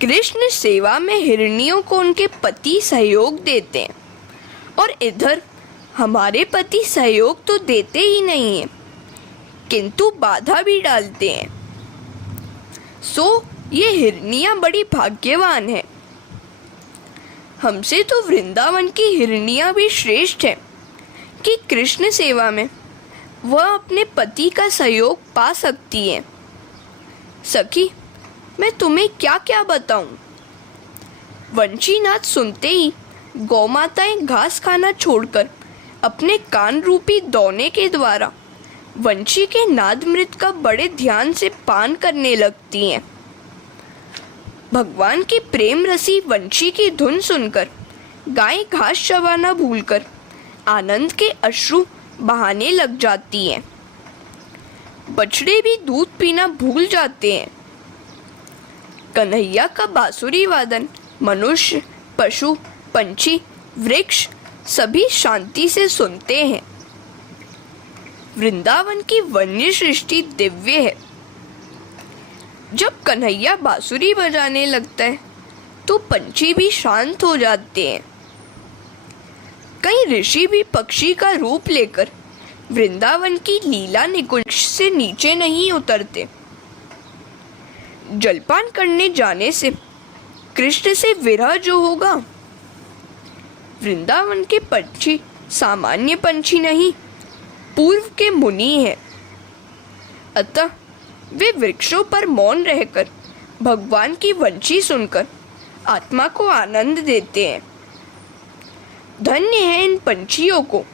कृष्ण सेवा में हिरनियों को उनके पति सहयोग देते हैं और इधर हमारे पति सहयोग तो देते ही नहीं हैं, किंतु बाधा भी डालते हैं। सो ये हिरनियां बड़ी भाग्यवान हैं। हमसे तो वृंदावन की हिरनियां भी श्रेष्ठ हैं कि कृष्ण सेवा में वह अपने पति का सहयोग पा सकती हैं। सखी, मैं तुम्हें क्या क्या बताऊं। वंशीनाथ सुनते ही गौमाताएं घास खाना छोड़कर अपने कान रूपी दौने के द्वारा वंशी के नादमृत का बड़े ध्यान से पान करने लगती हैं। भगवान की प्रेम रसी वंशी की धुन सुनकर गाय घास चबाना भूलकर आनंद के अश्रु बहाने लग जाती हैं। बछड़े भी दूध पीना भूल जाते हैं। कन्हैया का बांसुरी वादन मनुष्य, पशु, पंछी, वृक्ष सभी शांति से सुनते हैं। वृंदावन की वन्य सृष्टि दिव्य है। जब कन्हैया बांसुरी बजाने लगता है तो पंछी भी शांत हो जाते हैं। कई ऋषि भी पक्षी का रूप लेकर वृंदावन की लीला निकुंज से नीचे नहीं उतरते। जलपान करने जाने से कृष्ण से विरह जो होगा। वृंदावन के पंछी सामान्य पंछी नहीं, पूर्व के मुनि हैं। अतः वे वृक्षों पर मौन रहकर भगवान की वंशी सुनकर आत्मा को आनंद देते हैं। धन्य है इन पंछियों को।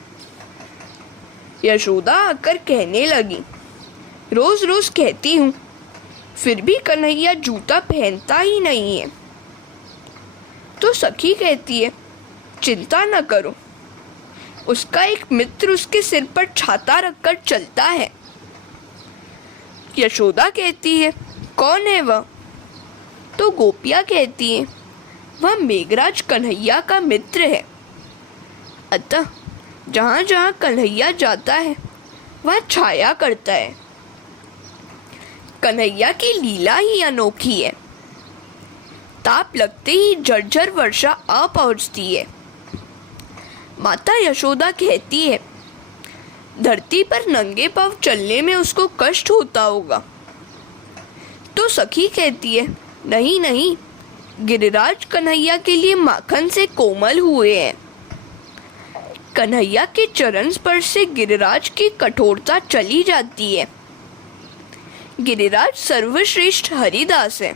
यशोदा आकर कहने लगी, रोज रोज कहती हूँ, फिर भी कन्हैया जूता पहनता ही नहीं है। तो सखी कहती है, चिंता न करो, उसका एक मित्र उसके सिर पर छाता रखकर चलता है। यशोदा कहती है, कौन है वह? तो गोपियाँ कहती हैं, वह मेघराज कन्हैया का मित्र है। अतः जहाँ जहाँ कन्हैया जाता है वह छाया करता है। कन्हैया की लीला ही अनोखी है। ताप लगते ही झरझर वर्षा आ पहुँचती है। माता यशोदा कहती है, धरती पर नंगे पांव चलने में उसको कष्ट होता होगा। तो सखी कहती है, नहीं नहीं, गिरिराज कन्हैया के लिए माखन से कोमल हुए हैं। कन्हैया के चरण स्पर्श से गिरिराज की कठोरता चली जाती है। गिरिराज सर्वश्रेष्ठ हरिदास है,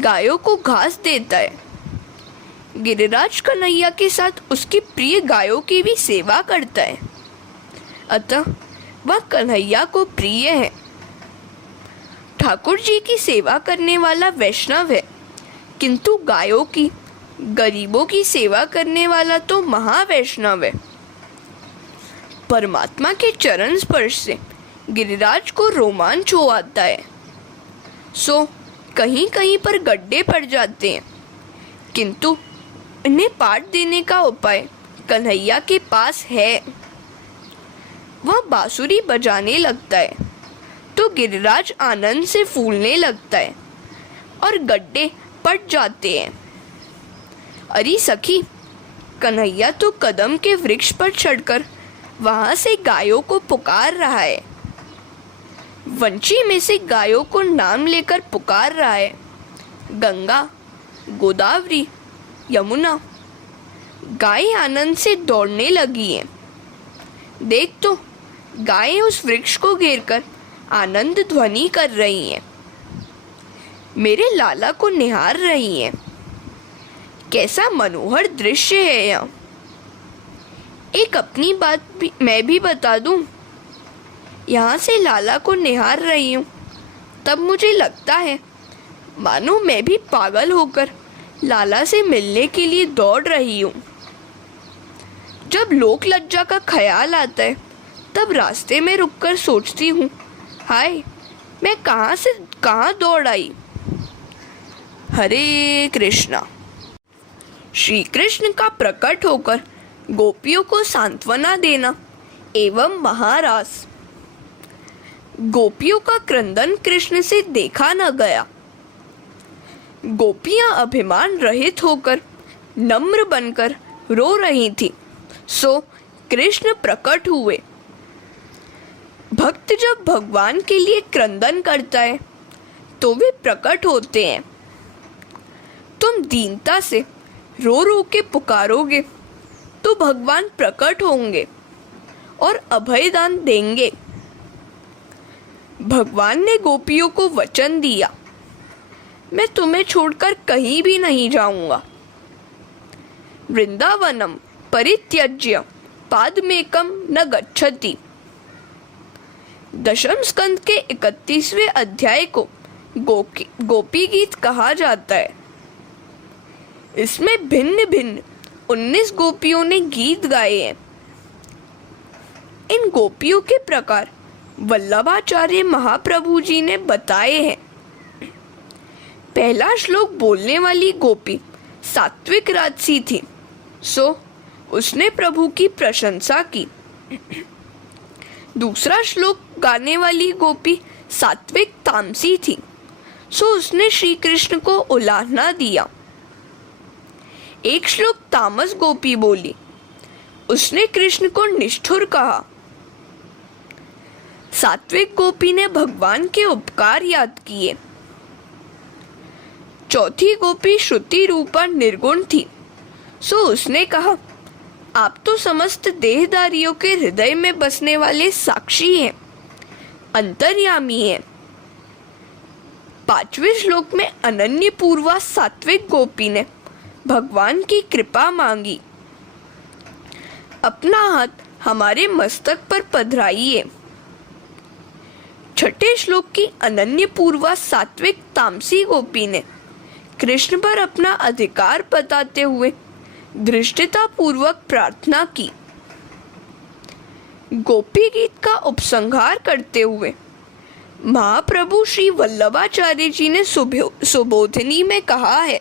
गायों को घास देता है। गिरिराज कन्हैया के साथ उसकी प्रिय गायों की भी सेवा करता है। अतः वह कन्हैया को प्रिय है। ठाकुर जी की सेवा करने वाला वैष्णव है, किंतु गायों की, गरीबों की सेवा करने वाला तो महावैष्णव है। परमात्मा के चरण स्पर्श से गिरिराज को रोमांच हो आता है। सो कहीं कहीं पर गड्ढे पड़ जाते हैं, किंतु इन्हें पाट देने का उपाय कन्हैया के पास है। वह बांसुरी बजाने लगता है तो गिरिराज आनंद से फूलने लगता है और गड्ढे पट जाते हैं। अरे सखी, कन्हैया तो कदम के वृक्ष पर चढ़कर वहां से गायों को पुकार रहा है। वंशी में से गायों को नाम लेकर पुकार रहा है, गंगा, गोदावरी, यमुना। गाय आनंद से दौड़ने लगी हैं। देख तो, गायें उस वृक्ष को घेरकर आनंद ध्वनि कर रही हैं, मेरे लाला को निहार रही हैं। कैसा मनोहर दृश्य है यह। एक अपनी बात भी मैं भी बता दूं। यहाँ से लाला को निहार रही हूँ, तब मुझे लगता है मानो मैं भी पागल होकर लाला से मिलने के लिए दौड़ रही हूँ। जब लोक लज्जा का ख्याल आता है तब रास्ते में रुककर सोचती हूँ, हाय, मैं कहाँ से कहाँ दौड़ आई। हरे कृष्णा। श्री कृष्ण का प्रकट होकर गोपियों को सांत्वना देना एवं महारास। गोपियों का क्रंदन कृष्ण से देखा न गया। गोपियां अभिमान रहित होकर नम्र बनकर रो रही थी। सो कृष्ण प्रकट हुए। भक्त जब भगवान के लिए क्रंदन करता है तो वे प्रकट होते हैं। तुम दीनता से रो रो के पुकारोगे तो भगवान प्रकट होंगे और अभयदान देंगे। भगवान ने गोपियों को वचन दिया, मैं तुम्हें छोड़कर कहीं भी नहीं जाऊंगा। वृंदावनम परित्यज्य पादमेकम न गच्छति। दशम स्कंद के 31वें अध्याय को गोपी गीत कहा जाता है। इसमें भिन्न भिन्न 19 गोपियों ने गीत गाए हैं। इन गोपियों के प्रकार वल्लभाचार्य महाप्रभु जी ने बताए हैं। पहला श्लोक बोलने वाली गोपी सात्विक राजसी थी, सो उसने प्रभु की प्रशंसा की। दूसरा श्लोक गाने वाली गोपी सात्विक तामसी थी, सो उसने श्री कृष्ण को उलाहना दिया। एक श्लोक तामस गोपी बोली, उसने कृष्ण को निष्ठुर कहा। सात्विक गोपी ने भगवान के उपकार याद किए। चौथी गोपी श्रुति रूपा निर्गुण थी, सो उसने कहा, आप तो समस्त देहधारियों के हृदय में बसने वाले साक्षी हैं, अंतर्यामी हैं। पांचवें श्लोक में अनन्य पूर्वा सात्विक गोपी ने भगवान की कृपा मांगी, अपना हाथ हमारे मस्तक पर पधराइए। छठे श्लोक की अनन्य पूर्वा सात्विक तामसी गोपी ने कृष्ण पर अपना अधिकार बताते हुए धृष्टता पूर्वक प्रार्थना की। गोपी गीत का उपसंहार करते हुए महाप्रभु श्री वल्लभाचार्य जी ने सुबोधिनी में कहा है,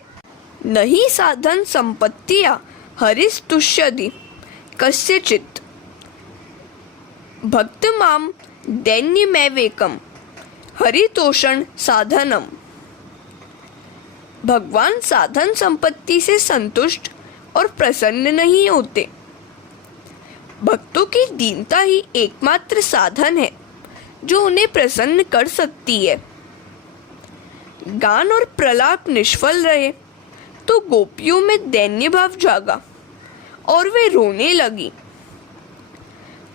नहीं साधन संपत्तिया हरिस तुष्यति कस्यचित् भक्त माम दैन्यमेवेकम हरितोषण साधनम। भगवान साधन संपत्ति से संतुष्ट और प्रसन्न नहीं होते। भक्तों की दीनता ही एकमात्र साधन है जो उन्हें प्रसन्न कर सकती है। गान और प्रलाप निष्फल रहे तो गोपियों में दैन्य भाव जागा और वे रोने लगी।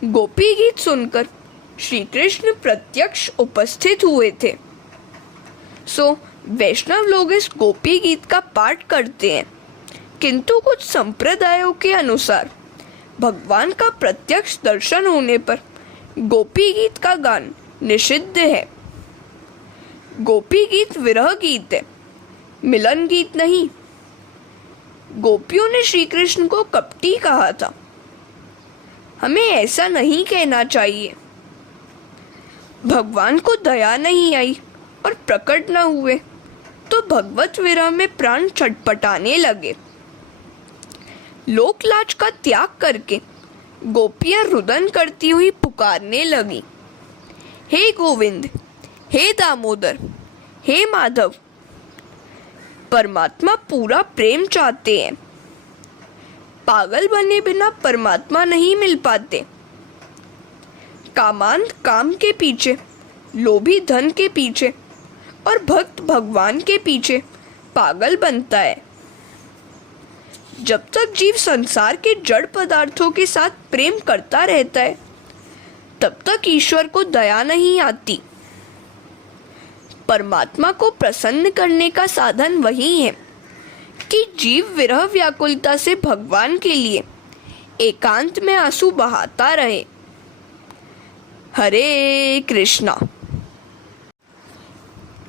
गोपी गीत सुनकर श्री कृष्ण प्रत्यक्ष उपस्थित हुए थे। सो वैष्णव लोग इस गोपी गीत का पाठ करते हैं, किंतु कुछ संप्रदायों के अनुसार भगवान का प्रत्यक्ष दर्शन होने पर गोपी गीत का गान निषिद्ध है। गोपी गीत विरह गीत है, मिलन गीत नहीं। गोपियों ने श्री कृष्ण को कपटी कहा था। हमें ऐसा नहीं कहना चाहिए। भगवान को दया नहीं आई और प्रकट न हुए तो भगवत विरह में प्राण छटपटाने लगे। लोकलाज का त्याग करके गोपियां रुदन करती हुई पुकारने लगी, हे गोविंद, हे दामोदर, हे माधव। परमात्मा पूरा प्रेम चाहते हैं। पागल बने बिना परमात्मा नहीं मिल पाते। कामांध काम के पीछे, लोभी धन के पीछे और भक्त भगवान के पीछे पागल बनता है। जब तक जीव संसार के जड़ पदार्थों के साथ प्रेम करता रहता है तब तक ईश्वर को दया नहीं आती। परमात्मा को प्रसन्न करने का साधन वही है कि जीव विरह व्याकुलता से भगवान के लिए एकांत में आंसू बहाता रहे। हरे कृष्णा।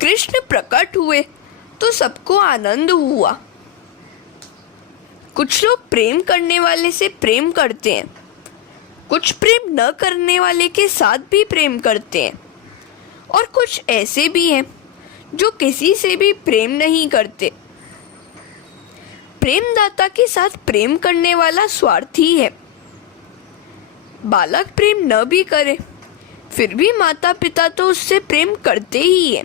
कृष्ण प्रकट हुए तो सबको आनंद हुआ। कुछ लोग प्रेम करने वाले से प्रेम करते हैं, कुछ प्रेम न करने वाले के साथ भी प्रेम करते हैं, और कुछ ऐसे भी हैं जो किसी से भी प्रेम नहीं करते। प्रेमदाता के साथ प्रेम करने वाला स्वार्थी है। बालक प्रेम न भी करे फिर भी माता पिता तो उससे प्रेम करते ही हैं।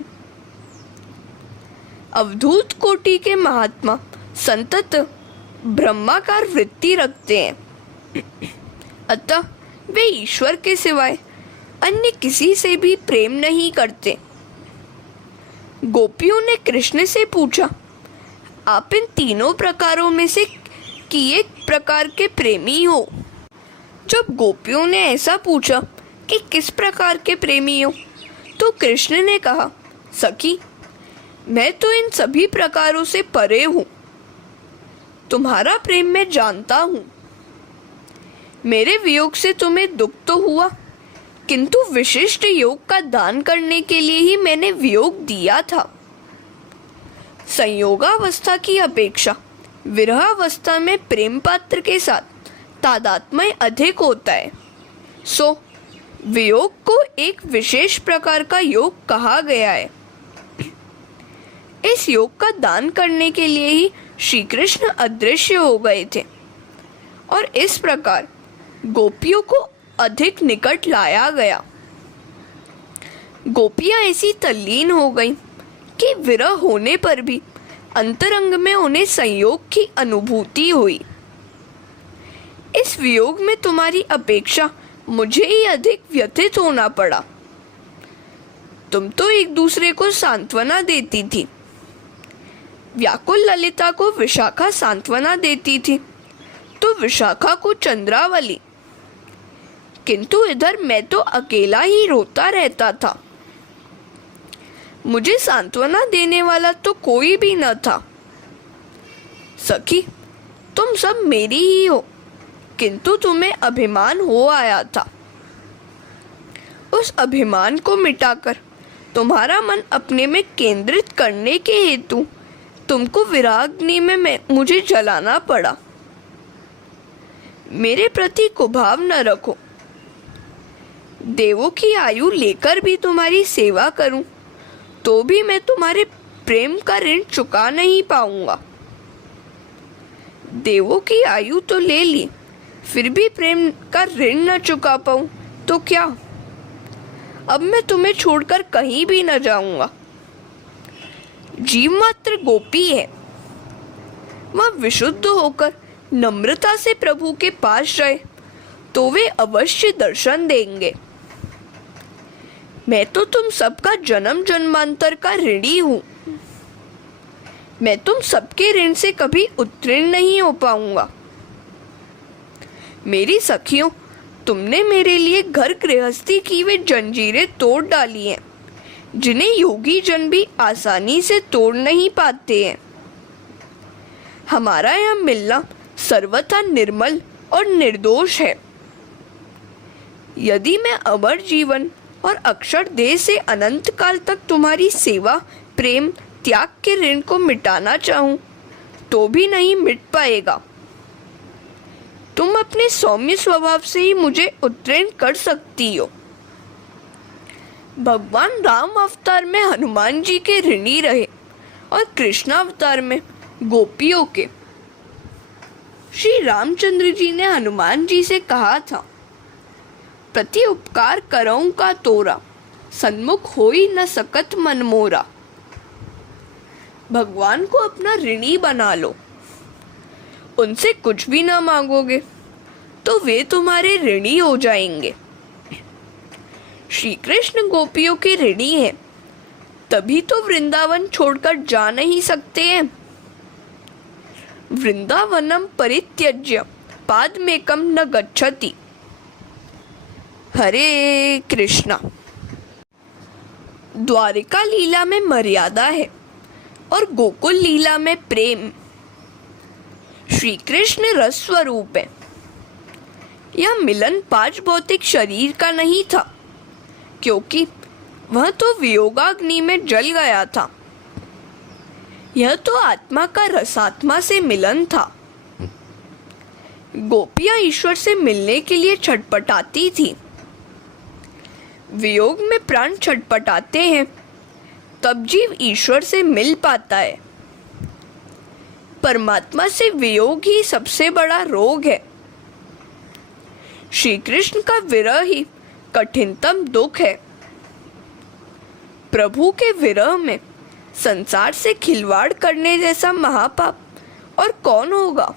अवधूत कोटि के महात्मा संतत ब्रह्माकार वृत्ति रखते हैं, अतः वे ईश्वर के सिवाय अन्य किसी से भी प्रेम नहीं करते। गोपियों ने कृष्ण से पूछा, आप इन तीनों प्रकारों में से किए प्रकार के प्रेमी हो? जब गोपियों ने ऐसा पूछा कि किस प्रकार के प्रेमी हो, तो कृष्ण ने कहा, सखी, मैं तो इन सभी प्रकारों से परे हूँ। तुम्हारा प्रेम मैं जानता हूँ। मेरे वियोग से तुम्हें दुख तो हुआ, किंतु विशिष्ट योग का दान करने के लिए ही मैंने वियोग दिया था। संयोगावस्था की अपेक्षा विरहावस्था में प्रेम पात्र के साथ तादात्म्य अधिक होता है, सो वियोग को एक विशेष प्रकार का योग कहा गया है। इस योग का दान करने के लिए ही श्री कृष्ण अदृश्य हो गए थे और इस प्रकार गोपियों को अधिक निकट लाया गया। गोपियां ऐसी तल्लीन हो गईं कि विरह होने पर भी अंतरंग में उन्हें संयोग की अनुभूति हुई। इस वियोग में तुम्हारी अपेक्षा मुझे ही अधिक व्यथित होना पड़ा। तुम तो एक दूसरे को सांत्वना देती थी। व्याकुल ललिता को विशाखा सांत्वना देती थी, तो विशाखा को चंद्रावली, किंतु इधर मैं तो अकेला ही रोता रहता था। मुझे सांत्वना देने वाला तो कोई भी न था। सखी, तुम सब मेरी ही हो, किंतु तुम्हें अभिमान हो आया था। उस अभिमान को मिटाकर तुम्हारा मन अपने में केंद्रित करने के हेतु तुमको विराग्नि में मुझे जलाना पड़ा। मेरे प्रति कुभाव न रखो। देवों की आयु लेकर भी तुम्हारी सेवा करूं, तो भी मैं तुम्हारे प्रेम का ऋण चुका नहीं पाऊंगा। देवों की आयु तो ले ली, फिर भी प्रेम का ऋण न चुका पाऊं तो क्या? अब मैं तुम्हें छोड़कर कहीं भी न जाऊंगा। जीव मात्र गोपी है, वह विशुद्ध होकर नम्रता से प्रभु के पास जाए तो वे अवश्य दर्शन देंगे। मैं तो तुम सबका जन्म जन्मांतर का ऋणी हूँ। मैं तुम सबके ऋण से कभी उत्तीर्ण नहीं हो पाऊंगा। मेरी सखियों, तुमने मेरे लिए घर गृहस्थी की वे जंजीरें तोड़ डाली हैं, जिन्हें योगी जन भी आसानी से तोड़ नहीं पाते हैं। हमारा यह मिलना सर्वथा निर्मल और निर्दोष है। यदि मैं अमर जीवन और अक्षर देह से अनंत काल तक तुम्हारी सेवा, प्रेम, त्याग के ऋण को मिटाना चाहूं, तो भी नहीं मिट पाएगा। तुम अपने सौम्य स्वभाव से ही मुझे उत्तीर्ण कर सकती हो। भगवान राम अवतार में हनुमान जी के ऋणी रहे और कृष्ण अवतार में गोपियों के। श्री रामचंद्र जी ने हनुमान जी से कहा था, प्रति उपकार करऊं का तोरा, सन्मुख होई न सकत मन मोरा। भगवान को अपना ऋणी बना लो। उनसे कुछ भी ना मांगोगे तो वे तुम्हारे ऋणी हो जाएंगे। श्री कृष्ण गोपियों के ऋणी हैं, तभी तो वृंदावन छोड़कर जा नहीं सकते हैं। वृंदावनम परित्यज्य पादमेकम न गच्छति। हरे कृष्णा। द्वारिका लीला में मर्यादा है और गोकुल लीला में प्रेम। श्री कृष्ण रस स्वरूप है। यह मिलन पांच भौतिक शरीर का नहीं था, क्योंकि वह तो वियोगाग्नि में जल गया था। यह तो आत्मा का रसात्मा से मिलन था। गोपियां ईश्वर से मिलने के लिए छटपटाती थी। वियोग में प्राण छटपटाते हैं, तब जीव ईश्वर से मिल पाता है। परमात्मा से वियोग ही सबसे बड़ा रोग है। श्री कृष्ण का विरह ही कठिनतम दुख है। प्रभु के विरह में संसार से खिलवाड़ करने जैसा महापाप और कौन होगा।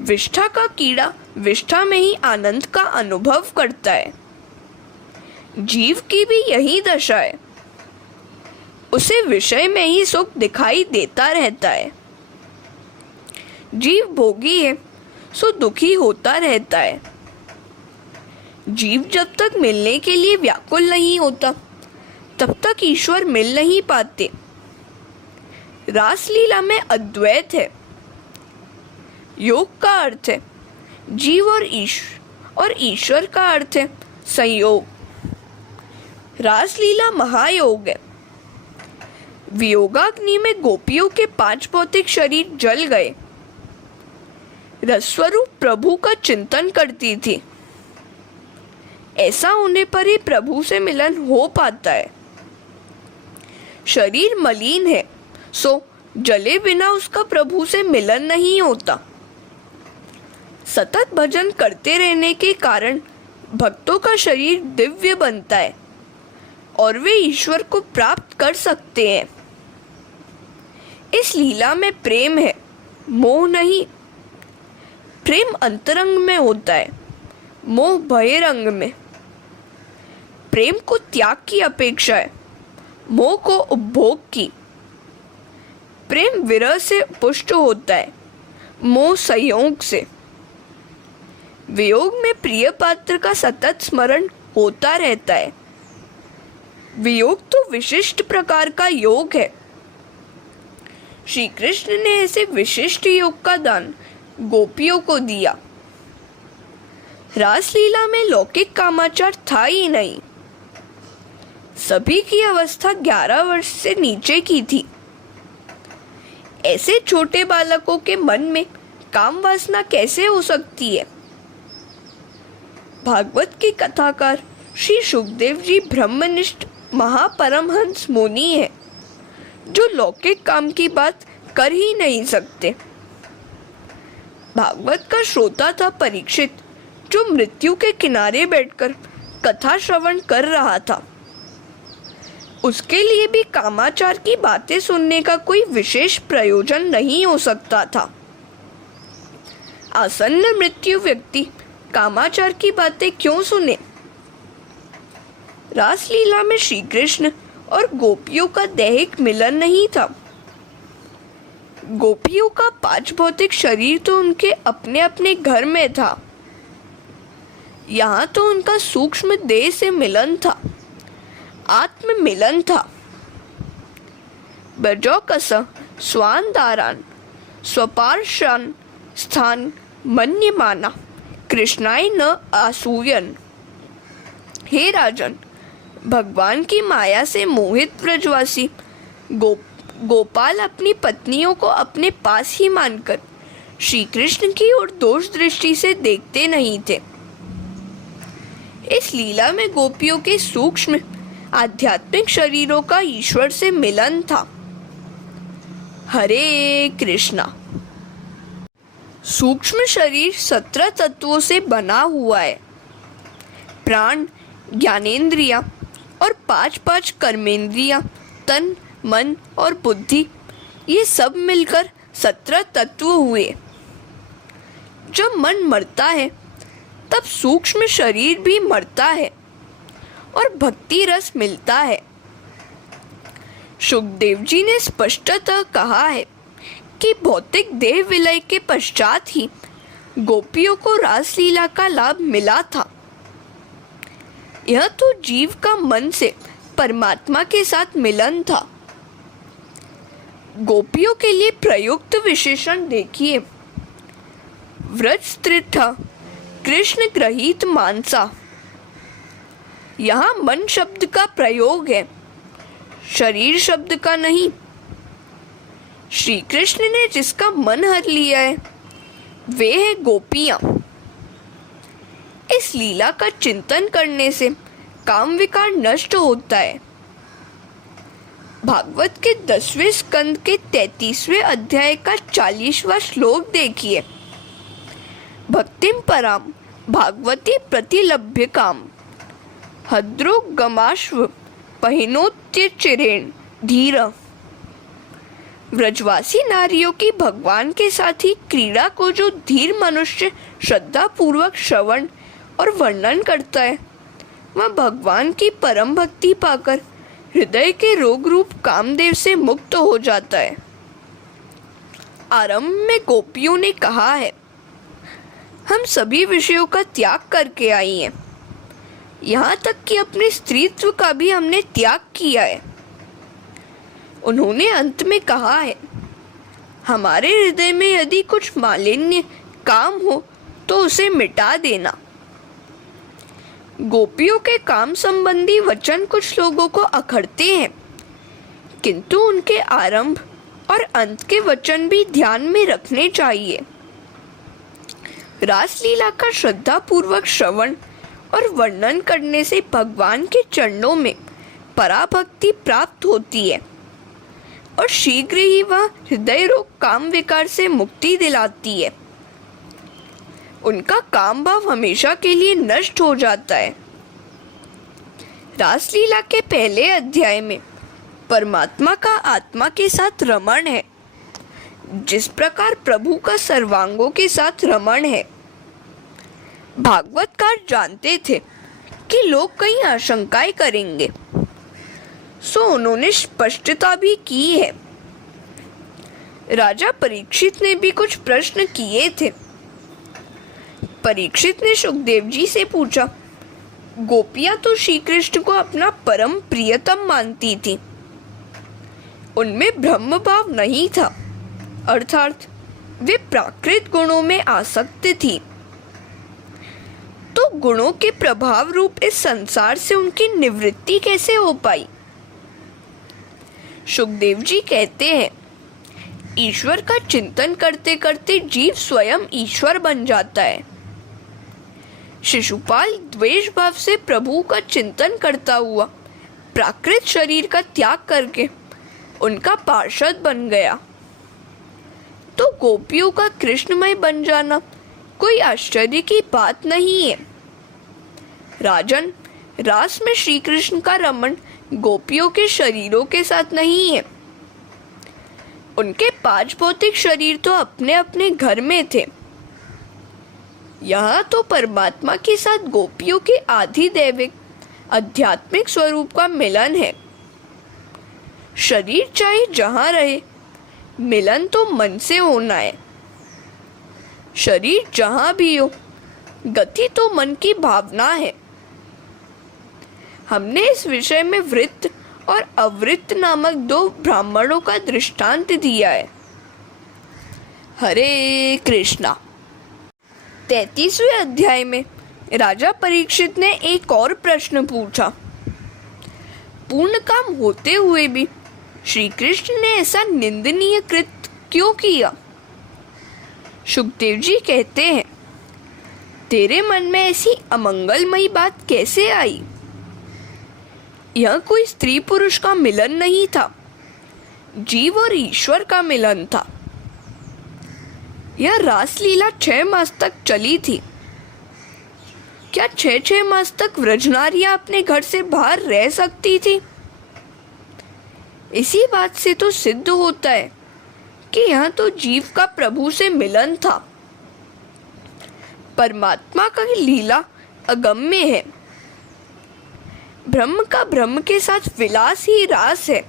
विष्ठा का कीड़ा विष्ठा में ही आनंद का अनुभव करता है। जीव की भी यही दशा है, उसे विषय में ही सुख दिखाई देता रहता है। जीव भोगी है सो दुखी होता रहता है। जीव जब तक मिलने के लिए व्याकुल नहीं होता तब तक ईश्वर मिल नहीं पाते। रासलीला में अद्वैत है। योग का अर्थ है जीव और ईश्वर का अर्थ है संयोग। रासलीला महायोग है। वियोगाग्नि में गोपियों के 5 भौतिक शरीर जल गए। रसस्वरूप प्रभु का चिंतन करती थी। ऐसा होने पर ही प्रभु से मिलन हो पाता है। शरीर मलिन है सो जले बिना उसका प्रभु से मिलन नहीं होता। सतत भजन करते रहने के कारण भक्तों का शरीर दिव्य बनता है और वे ईश्वर को प्राप्त कर सकते हैं। इस लीला में प्रेम है, मोह नहीं। प्रेम अंतरंग में होता है, मोह बहिरंग में। प्रेम को त्याग की अपेक्षा है, मोह को उपभोग की। प्रेम विरह से पुष्ट होता है, मोह संयोग से। वियोग में प्रिय पात्र का सतत स्मरण होता रहता है। वियोग तो विशिष्ट प्रकार का योग है। श्री कृष्ण ने ऐसे विशिष्ट योग का दान गोपियों को दिया। रासलीला में लौकिक कामाचार था ही नहीं। सभी की अवस्था 11 वर्ष से नीचे की थी। ऐसे छोटे बालकों के मन में काम वासना कैसे हो सकती है। भागवत के कथाकार श्री सुखदेव जी ब्रह्मनिष्ठ महापरमहंस मुनि है, जो लौकिक काम की बात कर ही नहीं सकते। भागवत का श्रोता था परीक्षित, जो मृत्यु के किनारे बैठकर कथा श्रवण कर रहा था। उसके लिए भी कामाचार की बातें सुनने का कोई विशेष प्रयोजन नहीं हो सकता था। आसन्न मृत्यु व्यक्ति कामाचार की बातें क्यों सुने। रासलीला में श्री कृष्ण और गोपियों का दैहिक मिलन नहीं था। गोपियों का 5 भौतिक शरीर तो उनके अपने अपने घर में था। यहाँ तो उनका सूक्ष्म देह से मिलन था, आत्म मिलन था। बजौकस स्वान दारान स्वपार्शान स्थान मन्यमाना कृष्णाय न आसूयन। हे राजन, भगवान की माया से मोहित ब्रजवासी गोपाल अपनी पत्नियों को अपने पास ही मानकर श्री कृष्ण की ओर दोष दृष्टि से देखते नहीं थे। इस लीला में गोपियों के सूक्ष्म आध्यात्मिक शरीरों का ईश्वर से मिलन था। हरे कृष्णा। सूक्ष्म शरीर 17 तत्वों से बना हुआ है। प्राण, ज्ञानेंद्रियां और 5 कर्मेंद्रियां, तन, मन और बुद्धि, ये सब मिलकर 17 तत्व हुए। जब मन मरता है तब सूक्ष्म शरीर भी मरता है और भक्ति रस मिलता है। सुखदेव जी ने स्पष्टतः कहा है कि भौतिक देह विलय के पश्चात ही गोपियों को रासलीला का लाभ मिला था। यह तो जीव का मन से परमात्मा के साथ मिलन था। गोपियों के लिए प्रयुक्त विशेषण देखिए। व्रजस्त्रिथा कृष्ण ग्रहीत मानसा। यहाँ मन शब्द का प्रयोग है, शरीर शब्द का नहीं। श्री कृष्ण ने जिसका मन हर लिया है वे है गोपियां। इस लीला का चिंतन करने से काम विकार नष्ट होता है। भागवत के 10वें स्कंद के 33वें अध्याय का 40वां श्लोक देखिए। भक्तिम पराम भागवती प्रतिलभ्य काम हद्रो गमाश्व पहिनोत्य चिरेण धीर। व्रजवासी नारियों की भगवान के साथ ही क्रीड़ा को जो धीर मनुष्य श्रद्धा पूर्वक श्रवण और वर्णन करता है, वह भगवान की परम भक्ति पाकर हृदय के रोग रूप कामदेव से मुक्त हो जाता है। आरंभ में गोपियों ने कहा है, हम सभी विषयों का त्याग करके आई हैं, यहाँ तक कि अपने स्त्रीत्व का भी हमने त्याग किया है। उन्होंने अंत में कहा है, हमारे हृदय में यदि कुछ मालिन्य काम हो तो उसे मिटा देना। गोपियों के काम संबंधी वचन कुछ लोगों को अखरते हैं, किंतु उनके आरंभ और अंत के वचन भी ध्यान में रखने चाहिए। रासलीला का श्रद्धा पूर्वक श्रवण और वर्णन करने से भगवान के चरणों में पराभक्ति प्राप्त होती है और शीघ्र ही वह हृदय रोग काम विकार से मुक्ति दिलाती है। उनका काम भाव हमेशा के लिए नष्ट हो जाता है। रासलीला के पहले अध्याय में परमात्मा का आत्मा के साथ रमण है, जिस प्रकार प्रभु का सर्वांगों के साथ रमण है। भागवतकार जानते थे कि लोग कई आशंकाएं करेंगे, सो उन्होंने स्पष्टता भी की है। राजा परीक्षित ने भी कुछ प्रश्न किए थे। परीक्षित ने सुखदेव जी से पूछा, गोपियां तो श्री कृष्ण को अपना परम प्रियतम मानती थी, उनमें ब्रह्म भाव नहीं था, अर्थात वे प्राकृत गुणों में आसक्त थी, तो गुणों के प्रभाव रूप इस संसार से उनकी निवृत्ति कैसे हो पाई? सुखदेव जी कहते हैं, ईश्वर का चिंतन करते करते जीव स्वयं ईश्वर बन जाता है। शिशुपाल द्वेष भाव से प्रभु का चिंतन करता हुआ प्राकृत शरीर का त्याग करके उनका पार्षद बन गया, तो गोपियों का कृष्णमय बन जाना कोई आश्चर्य की बात नहीं है। राजन, रास में श्री कृष्ण का रमण गोपियों के शरीरों के साथ नहीं है। उनके 5 भौतिक शरीर तो अपने अपने घर में थे। यहाँ तो परमात्मा के साथ गोपियों के आधिदैविक आध्यात्मिक स्वरूप का मिलन है। शरीर चाहे जहाँ रहे, मिलन तो मन से होना है। शरीर जहाँ भी हो, गति तो मन की भावना है। हमने इस विषय में वृत्त और अवृत्त नामक 2 ब्राह्मणों का दृष्टांत दिया है। हरे कृष्णा। 33वें अध्याय में राजा परीक्षित ने एक और प्रश्न पूछा, पूर्ण काम होते हुए भी श्री कृष्ण ने ऐसा निंदनीय कृत्य क्यों किया? सुखदेव जी कहते हैं, तेरे मन में ऐसी अमंगलमयी बात कैसे आई? यह कोई स्त्री पुरुष का मिलन नहीं था, जीव और ईश्वर का मिलन था। यह रासलीला 6 मास तक चली थी। क्या 6 मास तक व्रजनारियां अपने घर से बाहर रह सकती थी? इसी बात से तो सिद्ध होता है कि यह तो जीव का प्रभु से मिलन था। परमात्मा का लीला अगम्य है। ब्रह्म का ब्रह्म के साथ विलास ही रास है।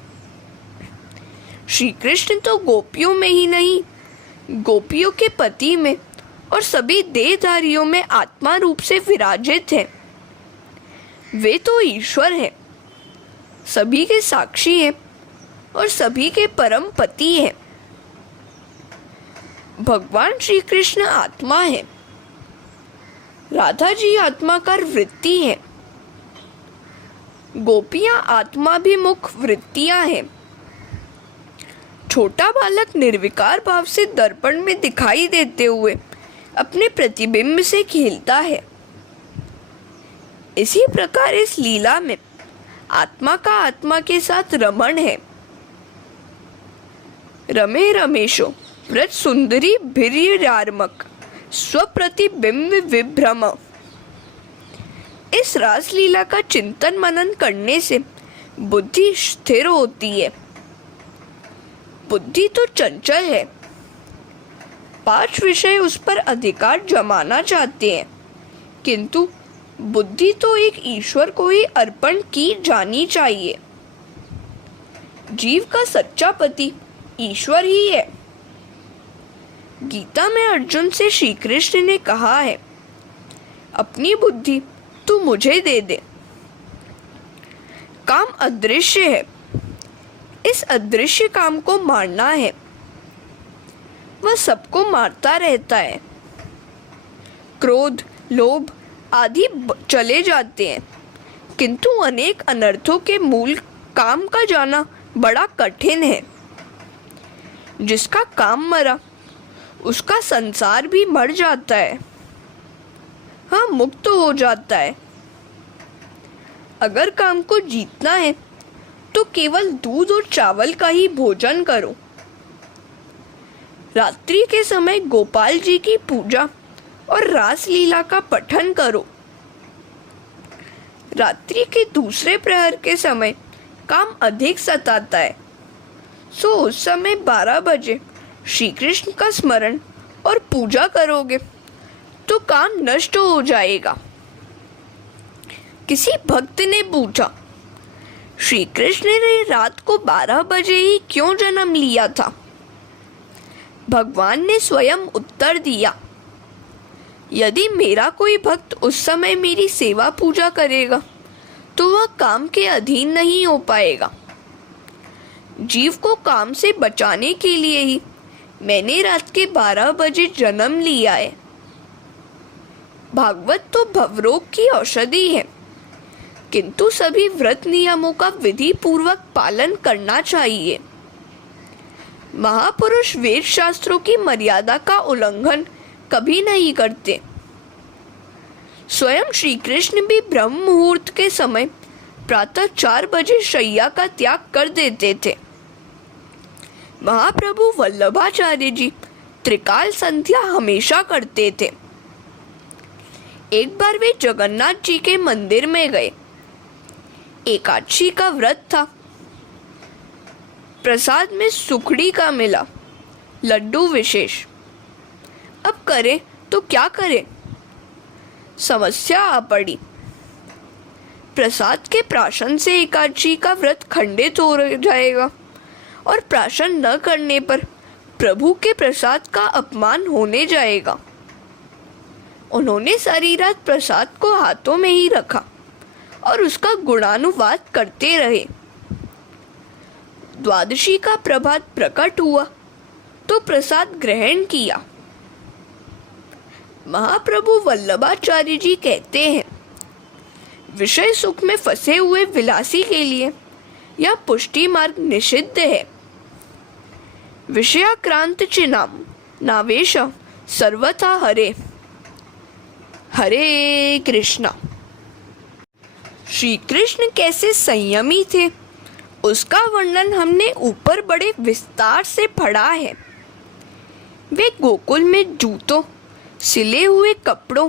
श्री कृष्ण तो गोपियों में ही नहीं, गोपियों के पति में और सभी देहधारियों में आत्मा रूप से विराजित है। वे तो ईश्वर हैं, सभी के साक्षी हैं और सभी के परम पति हैं। भगवान श्री कृष्ण आत्मा है, राधा जी आत्माकार वृत्ति है, गोपियां आत्माभिमुख वृत्तियां हैं। छोटा बालक निर्विकार भाव से दर्पण में दिखाई देते हुए अपने प्रतिबिंब से खेलता है। इसी प्रकार इस लीला में आत्मा का आत्मा के साथ रमण है। रमे रमेशो व्रज सुंदरी भिर्यार्मक स्वप्रतिबिंब विभ्रम। इस रासलीला का चिंतन मनन करने से बुद्धि स्थिर होती है। बुद्धि तो चंचल है। 5 विषय उस पर अधिकार जमाना चाहते हैं, किंतु बुद्धि तो एक ईश्वर को ही अर्पण की जानी चाहिए। जीव का सच्चा पति ईश्वर ही है। गीता में अर्जुन से श्री कृष्ण ने कहा है, अपनी बुद्धि तू मुझे दे दे। काम अदृश्य है, इस अदृश्य काम को मारना है। वह सबको मारता रहता है। क्रोध, लोभ आदि चले जाते हैं, किंतु अनेक अनर्थों के मूल काम का जाना बड़ा कठिन है। जिसका काम मरा, उसका संसार भी मर जाता है। हाँ, मुक्त हो जाता है। अगर काम को जीतना है तो केवल दूध और चावल का ही भोजन करो। रात्रि के समय गोपाल जी की पूजा और रास लीला का पठन करो। रात्रि के दूसरे प्रहर के समय काम अधिक सताता है, सो उस समय 12 बजे श्री कृष्ण का स्मरण और पूजा करोगे तो काम नष्ट हो जाएगा। किसी भक्त ने पूछा, श्री कृष्ण ने रात को 12 बजे ही क्यों जन्म लिया था? भगवान ने स्वयं उत्तर दिया, यदि मेरा कोई भक्त उस समय मेरी सेवा पूजा करेगा तो वह काम के अधीन नहीं हो पाएगा। जीव को काम से बचाने के लिए ही मैंने रात के 12 बजे जन्म लिया है। भागवत तो भवरोग की औषधि है, किंतु सभी व्रत नियमों का विधि पूर्वक पालन करना चाहिए। महापुरुष वेद शास्त्रों की मर्यादा का उल्लंघन कभी नहीं करते। स्वयं श्री कृष्ण भी ब्रह्म मुहूर्त के समय प्रातः 4 बजे शैया का त्याग कर देते थे। महाप्रभु वल्लभाचार्य जी त्रिकाल संध्या हमेशा करते थे। एक बार वे जगन्नाथ जी के मंदिर में गए। एकादशी का व्रत था। प्रसाद में सुखड़ी का मिला, लड्डू विशेष। अब करें तो क्या करें? समस्या आ पड़ी। प्रसाद के प्राशन से एकादशी का व्रत खंडित हो जाएगा और प्राशन न करने पर प्रभु के प्रसाद का अपमान होने जाएगा। उन्होंने सारी रात प्रसाद को हाथों में ही रखा और उसका गुणानुवाद करते रहे। द्वादशी का प्रभात प्रकट हुआ तो प्रसाद ग्रहण किया। महाप्रभु वल्लभाचार्य जी कहते हैं, विषय सुख में फंसे हुए विलासी के लिए यह पुष्टि मार्ग निषिद्ध है। विषयाक्रांत चिनाम नावेश सर्वथा हरे। हरे कृष्णा। श्री कृष्ण कैसे संयमी थे उसका वर्णन हमने ऊपर बड़े विस्तार से पढ़ा है। वे गोकुल में जूतों, सिले हुए कपड़ों,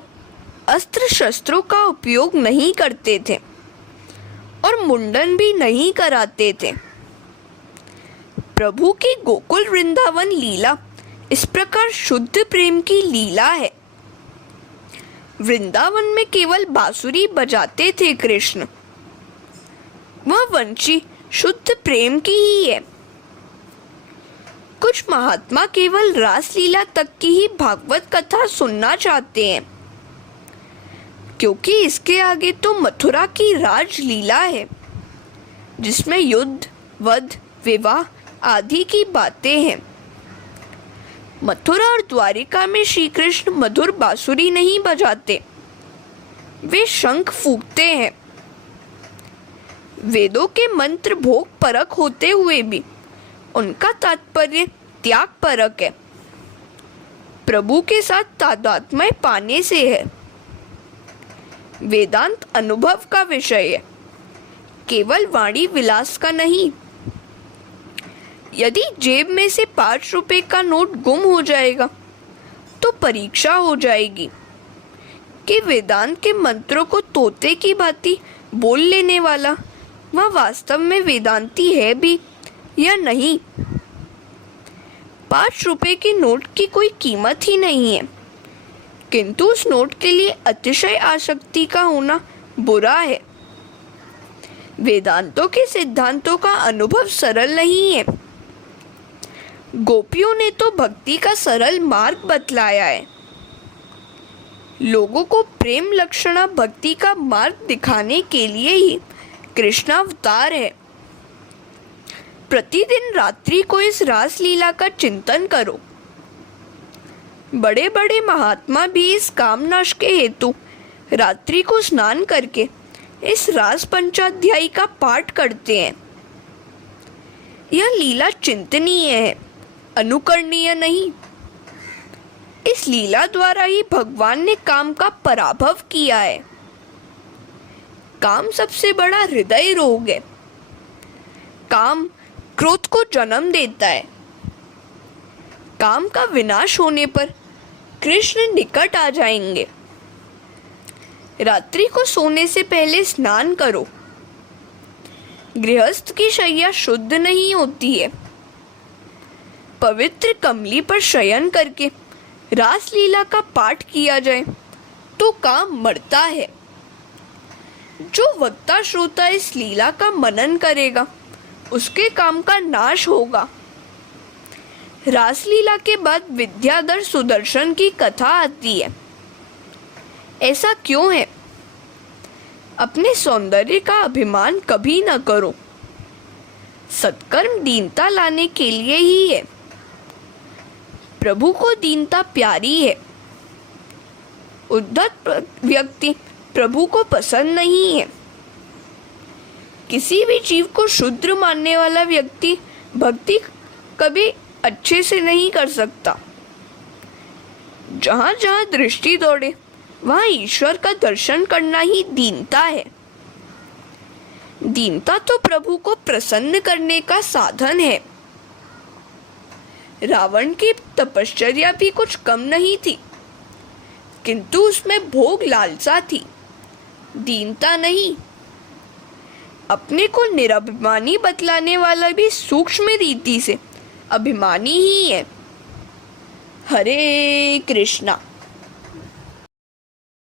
अस्त्र शस्त्रों का उपयोग नहीं करते थे और मुंडन भी नहीं कराते थे। प्रभु की गोकुल वृंदावन लीला इस प्रकार शुद्ध प्रेम की लीला है। वृंदावन में केवल बांसुरी बजाते थे कृष्ण। वह वंशी शुद्ध प्रेम की ही है। कुछ महात्मा केवल रास लीला तक की ही भागवत कथा सुनना चाहते हैं, क्योंकि इसके आगे तो मथुरा की राजलीला है, जिसमें युद्ध, वध, विवाह आदि की बातें हैं। मथुरा और द्वारिका में श्री कृष्ण मधुर बांसुरी नहीं बजाते, वे शंख फूंकते हैं। वेदों के मंत्र भोग परक होते हुए भी उनका तात्पर्य त्याग परक है। प्रभु के साथ तादात्म्य पाने से है। वेदांत अनुभव का विषय है, केवल वाणी विलास का नहीं। यदि जेब में से 5 रुपए का नोट गुम हो जाएगा तो परीक्षा हो जाएगी कि वेदांत के मंत्रों को तोते की भांति बोल लेने वाला वह वास्तव में वेदांती है भी या नहीं। 5 रुपए के नोट की कोई कीमत ही नहीं है, किंतु उस नोट के लिए अतिशय आसक्ति का होना बुरा है। वेदांतों के सिद्धांतों का अनुभव सरल नहीं है। गोपियों ने तो भक्ति का सरल मार्ग बतलाया है। लोगों को प्रेम लक्षणा भक्ति का मार्ग दिखाने के लिए ही कृष्णावतार है। प्रतिदिन रात्रि को इस रास लीला का चिंतन करो। बड़े बड़े महात्मा भी इस कामनाश के हेतु रात्रि को स्नान करके इस रास पंचाध्यायी का पाठ करते हैं। यह लीला चिंतनीय है, अनुकरणीय नहीं। इस लीला द्वारा ही भगवान ने काम का पराभव किया है। काम सबसे बड़ा हृदय रोग है। काम क्रोध को जन्म देता है। काम का विनाश होने पर कृष्ण निकट आ जाएंगे। रात्रि को सोने से पहले स्नान करो। गृहस्थ की शैया शुद्ध नहीं होती है। पवित्र कमली पर शयन करके रासलीला का पाठ किया जाए तो काम मरता है। जो वक्ता श्रोता इस लीला का मनन करेगा उसके काम का नाश होगा। रासलीला के बाद विद्याधर सुदर्शन की कथा आती है। ऐसा क्यों है? अपने सौंदर्य का अभिमान कभी न करो। सत्कर्म दीनता लाने के लिए ही है। प्रभु को दीनता प्यारी है। उद्धत व्यक्ति प्रभु को पसंद नहीं है। किसी भी जीव को शूद्र मानने वाला व्यक्ति भक्ति कभी अच्छे से नहीं कर सकता। जहाँ जहाँ दृष्टि दौड़े वहाँ ईश्वर का दर्शन करना ही दीनता है। दीनता तो प्रभु को प्रसन्न करने का साधन है। रावण की तपश्चर्या भी कुछ कम नहीं थी, किंतु उसमें भोग लालसा थी, दीनता नहीं। अपने को निरभिमानी बतलाने वाला भी सूक्ष्म रीति से अभिमानी ही है। हरे कृष्णा।